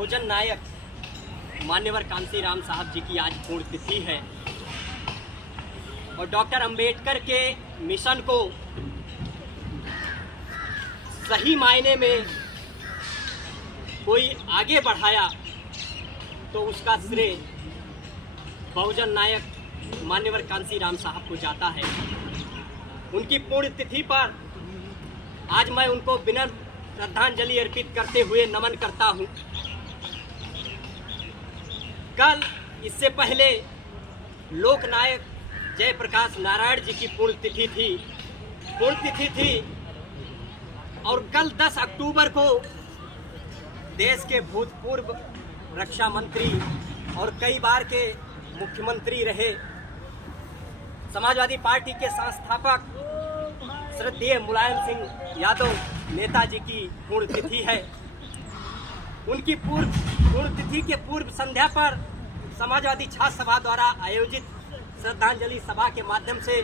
बहुजन नायक मान्यवर कांसीराम साहब जी की आज पुण्यतिथि है और डॉक्टर अंबेडकर के मिशन को सही मायने में कोई आगे बढ़ाया तो उसका श्रेय बहुजन नायक मान्यवर कांसीराम साहब को जाता है। उनकी पुण्यतिथि पर आज मैं उनको विनम्र श्रद्धांजलि अर्पित करते हुए नमन करता हूं। कल इससे पहले लोकनायक जयप्रकाश नारायण जी की पुण्यतिथि थी और कल 10 अक्टूबर को देश के भूतपूर्व रक्षा मंत्री और कई बार के मुख्यमंत्री रहे समाजवादी पार्टी के संस्थापक श्रद्धेय मुलायम सिंह यादव नेताजी की पुण्यतिथि है। उनकी पुण्यतिथि के पूर्व संध्या पर समाजवादी छात्र सभा द्वारा आयोजित श्रद्धांजलि सभा के माध्यम से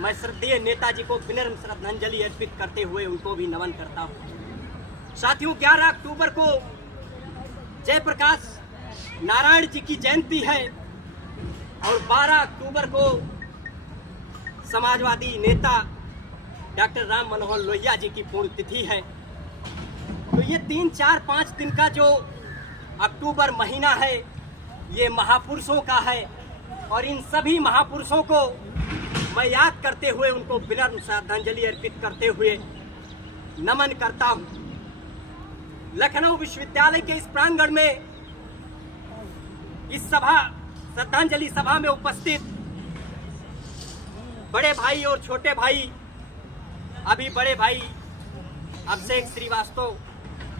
मैं श्रद्धेय नेताजी को विनम्र श्रद्धांजलि अर्पित करते हुए उनको भी नमन करता हूँ। साथियों, 11 अक्टूबर को जयप्रकाश नारायण जी की जयंती है और 12 अक्टूबर को समाजवादी नेता डॉक्टर राम मनोहर लोहिया जी की पुण्यतिथि है। तो ये 3, 4, 5 दिन का जो अक्टूबर महीना है ये महापुरुषों का है और इन सभी महापुरुषों को मैं याद करते हुए उनको विनम्र श्रद्धांजलि अर्पित करते हुए नमन करता हूँ। लखनऊ विश्वविद्यालय के इस प्रांगण में इस श्रद्धांजलि सभा में उपस्थित बड़े भाई और छोटे भाई, अभी बड़े भाई अभिषेक श्रीवास्तव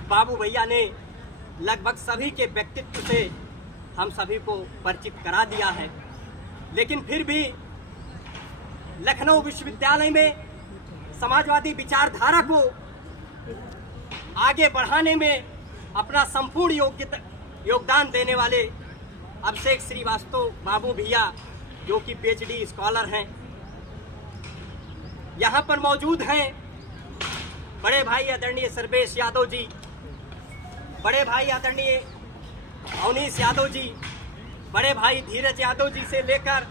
बाबू भैया ने लगभग सभी के व्यक्तित्व से हम सभी को परिचित करा दिया है, लेकिन फिर भी लखनऊ विश्वविद्यालय में समाजवादी विचारधारा को आगे बढ़ाने में अपना संपूर्ण योगदान देने वाले अभिषेक श्रीवास्तव बाबू भैया जो कि PhD स्कॉलर हैं, यहाँ पर मौजूद हैं। बड़े भाई आदरणीय सर्वेश यादव जी, बड़े भाई आदरणीय अवनीश यादव जी, बड़े भाई धीरज यादव जी से लेकर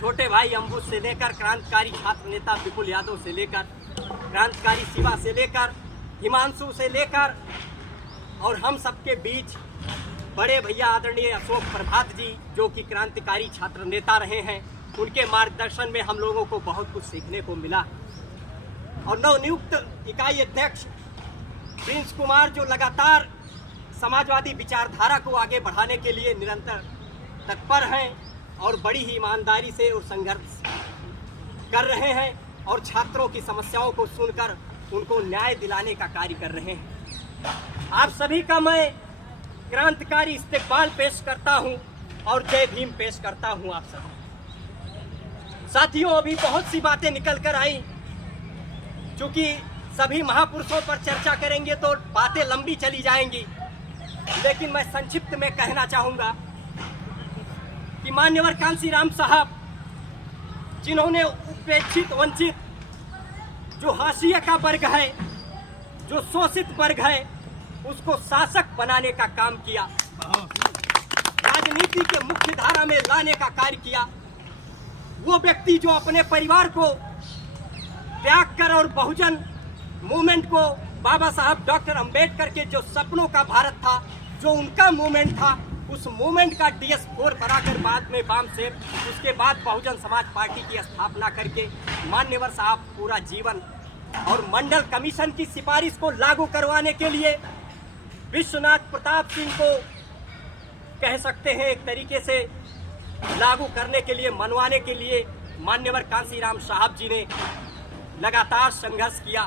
छोटे भाई अंबुज से लेकर क्रांतिकारी छात्र नेता विपुल यादव से लेकर क्रांतिकारी शिवा से लेकर हिमांशु से लेकर और हम सबके बीच बड़े भैया आदरणीय अशोक प्रभात जी जो कि क्रांतिकारी छात्र नेता रहे हैं। उनके मार्गदर्शन में हम लोगों को बहुत कुछ सीखने को मिला और नवनियुक्त इकाई अध्यक्ष प्रिंस कुमार जो लगातार समाजवादी विचारधारा को आगे बढ़ाने के लिए निरंतर तत्पर हैं और बड़ी ही ईमानदारी से और संघर्ष कर रहे हैं और छात्रों की समस्याओं को सुनकर उनको न्याय दिलाने का कार्य कर रहे हैं। आप सभी का मैं क्रांतिकारी इस्तकबाल पेश करता हूं और जय भीम पेश करता हूं। आप सब साथियों, अभी बहुत सी बातें निकल कर आई, क्योंकि सभी महापुरुषों पर चर्चा करेंगे तो बातें लंबी चली जाएंगी, लेकिन मैं संक्षिप्त में कहना चाहूंगा कि मान्यवर कांसीराम साहब जिन्होंने उपेक्षित वंचित जो हाशिए का वर्ग है, जो शोषित वर्ग है, उसको शासक बनाने का काम किया, राजनीति के मुख्य धारा में लाने का कार्य किया। वो व्यक्ति जो अपने परिवार को त्याग कर और बहुजन मूवमेंट को बाबा साहब डॉक्टर अंबेडकर के जो सपनों का भारत था, जो उनका मूवमेंट था, उस मूवमेंट का DS4 बनाकर बाद में वामसेप, उसके बाद बहुजन समाज पार्टी की स्थापना करके मान्यवर साहब पूरा जीवन और मंडल कमीशन की सिफारिश को लागू करवाने के लिए विश्वनाथ प्रताप सिंह को कह सकते हैं एक तरीके से लागू करने के लिए, मनवाने के लिए मान्यवर कांसीराम साहब जी ने लगातार संघर्ष किया।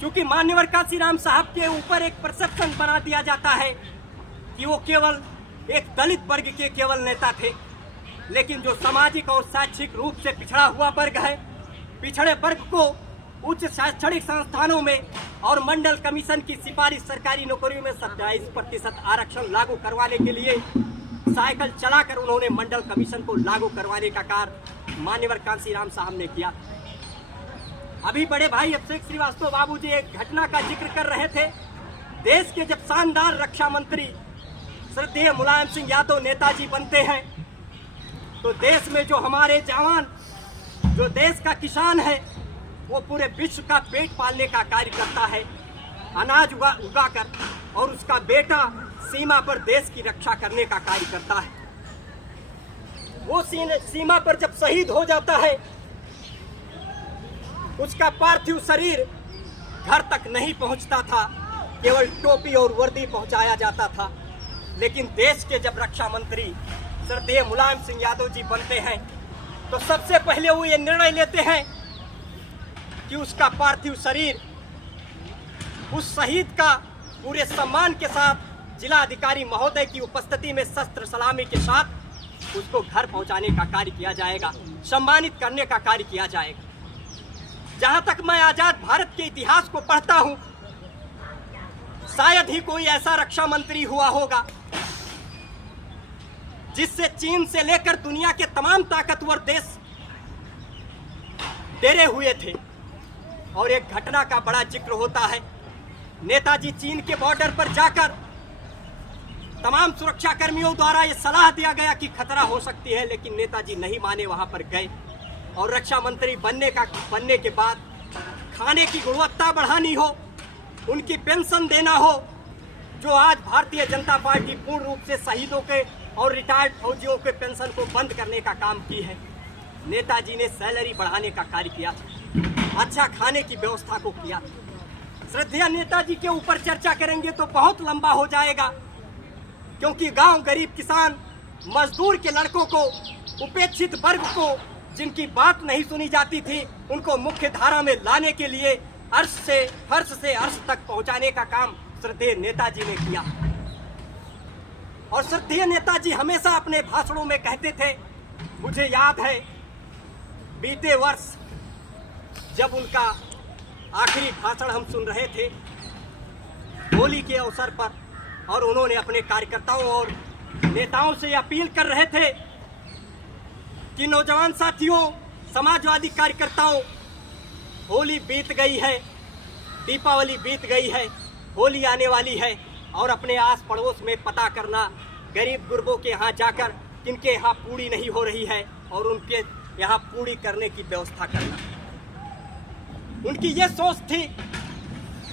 क्योंकि मान्यवर कांसीराम साहब के ऊपर एक परसेप्शन बना दिया जाता है कि वो केवल एक दलित वर्ग के केवल नेता थे, लेकिन जो सामाजिक और शैक्षिक रूप से पिछड़ा हुआ वर्ग है, पिछड़े वर्ग को उच्च शैक्षणिक संस्थानों में और मंडल कमीशन की सिफारिश सरकारी नौकरियों में 27% आरक्षण लागू करवाने के लिए साइकिल चलाकर उन्होंने मंडल कमीशन को लागू करवाने का कार्य मान्यवर कांसीराम साहब ने किया। अभी बड़े भाई अभिषेक श्रीवास्तव बाबू जी एक घटना का जिक्र कर रहे थे देश के जब शानदार रक्षा मंत्री श्रद्धेय मुलायम सिंह यादव नेताजी बनते हैं तो देश में जो हमारे जवान, जो देश का किसान है, वो पूरे विश्व का पेट पालने का कार्य करता है, अनाज उगाकर, और उसका बेटा सीमा पर देश की रक्षा करने का कार्य करता है। वो सीमा पर जब शहीद हो जाता है, उसका पार्थिव शरीर घर तक नहीं पहुंचता था, केवल टोपी और वर्दी पहुंचाया जाता था। लेकिन देश के जब रक्षा मंत्री श्रद्धेय मुलायम सिंह यादव जी बनते हैं तो सबसे पहले वो ये निर्णय लेते हैं कि उसका पार्थिव शरीर उस शहीद का पूरे सम्मान के साथ जिला अधिकारी महोदय की उपस्थिति में शस्त्र सलामी के साथ उसको घर पहुंचाने का कार्य किया जाएगा, सम्मानित करने का कार्य किया जाएगा। जहां तक मैं आजाद भारत के इतिहास को पढ़ता हूं, शायद ही कोई ऐसा रक्षा मंत्री हुआ होगा जिससे चीन से लेकर दुनिया के तमाम ताकतवर देश डरे हुए थे। और एक घटना का बड़ा जिक्र होता है, नेताजी चीन के बॉर्डर पर जाकर तमाम सुरक्षा कर्मियों द्वारा ये सलाह दिया गया कि खतरा हो सकती है, लेकिन नेताजी नहीं माने, वहां पर गए और रक्षा मंत्री बनने के बाद खाने की गुणवत्ता बढ़ानी हो, उनकी पेंशन देना हो, जो आज भारतीय जनता पार्टी पूर्ण रूप से शहीदों के और रिटायर्ड फौजियों के पेंशन को बंद करने का काम की है, नेताजी ने सैलरी बढ़ाने का कार्य किया था, अच्छा खाने की व्यवस्था को किया। श्रद्धेय नेताजी के ऊपर चर्चा करेंगे तो बहुत लंबा हो जाएगा, क्योंकि गांव गरीब किसान मजदूर के लड़कों को, उपेक्षित वर्ग को, जिनकी बात नहीं सुनी जाती थी, उनको मुख्य धारा में लाने के लिए फर्श से अर्श तक पहुंचाने का काम श्रद्धेय नेताजी ने किया। और श्रद्धेय नेताजी हमेशा अपने भाषणों में कहते थे, मुझे याद है बीते वर्ष जब उनका आखिरी भाषण हम सुन रहे थे होली के अवसर पर, और उन्होंने अपने कार्यकर्ताओं और नेताओं से अपील कर रहे थे कि नौजवान साथियों, समाजवादी कार्यकर्ताओं, होली बीत गई है, दीपावली बीत गई है, होली आने वाली है, और अपने आस पड़ोस में पता करना, गरीब गुरबों के यहाँ जाकर किनके यहाँ पूड़ी नहीं हो रही है और उनके यहाँ पूड़ी करने की व्यवस्था करना। उनकी ये सोच थी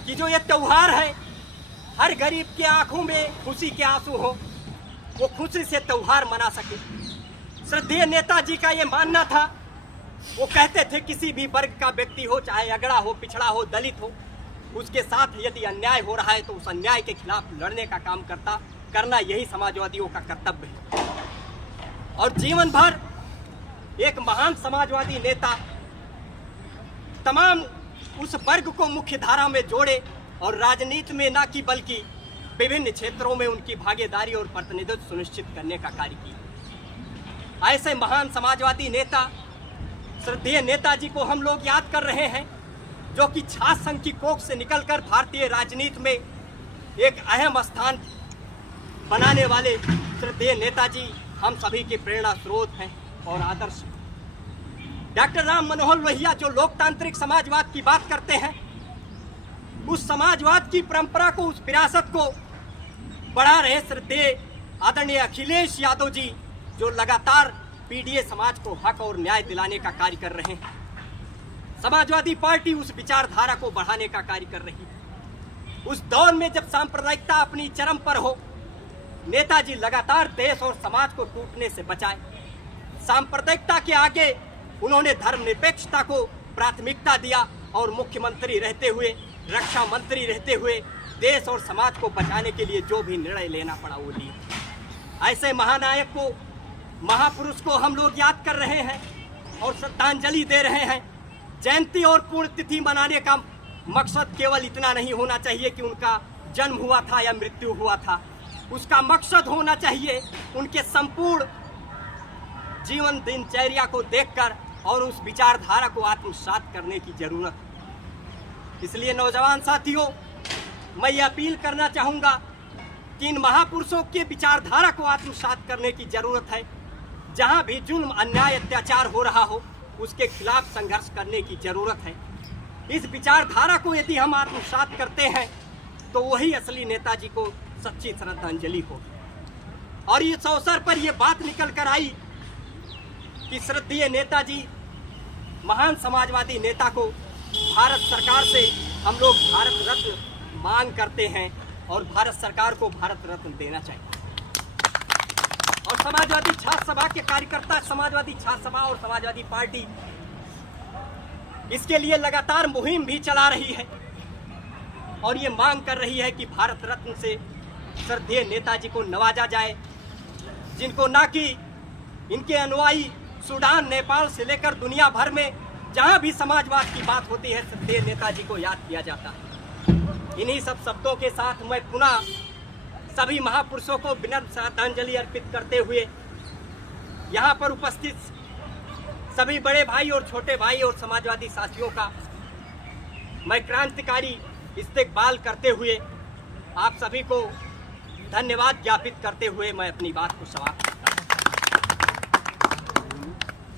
कि जो ये त्योहार है, हर गरीब के आंखों में खुशी के आंसू हो, वो खुशी से त्योहार मना सके। श्रद्धेय नेताजी का ये मानना था, वो कहते थे किसी भी वर्ग का व्यक्ति हो, चाहे अगड़ा हो, पिछड़ा हो, दलित हो, उसके साथ यदि अन्याय हो रहा है तो उस अन्याय के खिलाफ लड़ने का काम करना यही समाजवादियों का कर्तव्य है। और जीवन भर एक महान समाजवादी नेता तमाम उस वर्ग को मुख्य धारा में जोड़े और राजनीति में न कि बल्कि विभिन्न क्षेत्रों में उनकी भागीदारी और प्रतिनिधित्व सुनिश्चित करने का कार्य किया। ऐसे महान समाजवादी नेता श्रद्धेय नेताजी को हम लोग याद कर रहे हैं, जो कि छात्र संघ की कोख से निकलकर भारतीय राजनीति में एक अहम स्थान बनाने वाले श्रद्धेय नेताजी हम सभी के प्रेरणा स्रोत हैं और आदर्श। डॉक्टर राम मनोहर लोहिया जो लोकतांत्रिक समाजवाद की बात करते हैं, उस समाजवाद की परंपरा को, उस विरासत को बढ़ा रहे श्रद्धेय आदरणीय अखिलेश यादव जी, जो लगातार पीडीए समाज को हक और न्याय दिलाने का कार्य कर रहे हैं। समाजवादी पार्टी उस विचारधारा को बढ़ाने का कार्य कर रही है। उस दौर में जब सांप्रदायिकता अपनी चरम पर हो, नेताजी लगातार देश और समाज को टूटने से बचाए। सांप्रदायिकता के आगे उन्होंने धर्मनिरपेक्षता को प्राथमिकता दिया और मुख्यमंत्री रहते हुए, रक्षा मंत्री रहते हुए देश और समाज को बचाने के लिए जो भी निर्णय लेना पड़ा वो लिए। ऐसे महानायक को, महापुरुष को हम लोग याद कर रहे हैं और श्रद्धांजलि दे रहे हैं। जयंती और पुण्यतिथि मनाने का मकसद केवल इतना नहीं होना चाहिए कि उनका जन्म हुआ था या मृत्यु हुआ था। उसका मकसद होना चाहिए उनके संपूर्ण जीवन दिनचर्या को देखकर और उस विचारधारा को आत्मसात करने की जरूरत है। इसलिए नौजवान साथियों, मैं ये अपील करना चाहूँगा कि इन महापुरुषों के विचारधारा को आत्मसात करने की जरूरत है। जहाँ भी जुल्म, अन्याय, अत्याचार हो रहा हो, उसके खिलाफ संघर्ष करने की जरूरत है। इस विचारधारा को यदि हम आत्मसात करते हैं तो वही असली नेताजी को सच्ची श्रद्धांजलि हो। और इस अवसर पर यह बात निकल कर आई कि श्रद्धेय नेताजी, महान समाजवादी नेता को भारत सरकार से हम लोग भारत रत्न मांग करते हैं और भारत सरकार को भारत रत्न देना चाहिए। और समाजवादी छात्र सभा के कार्यकर्ता, समाजवादी छात्र सभा और समाजवादी पार्टी इसके लिए लगातार मुहिम भी चला रही है और ये मांग कर रही है कि भारत रत्न से श्रद्धेय नेताजी को नवाजा जाए, जिनको ना कि इनके अनुयायी सूडान, नेपाल से लेकर दुनिया भर में जहां भी समाजवाद की बात होती है, श्रद्धेय नेताजी को याद किया जाता है। इन्हीं सब शब्दों के साथ मैं पुनः सभी महापुरुषों को विनम्र श्रद्धांजलि अर्पित करते हुए यहाँ पर उपस्थित सभी बड़े भाई और छोटे भाई और समाजवादी साथियों का मैं क्रांतिकारी इस्तकबाल करते हुए आप सभी को धन्यवाद ज्ञापित करते हुए मैं अपनी बात को समाप्त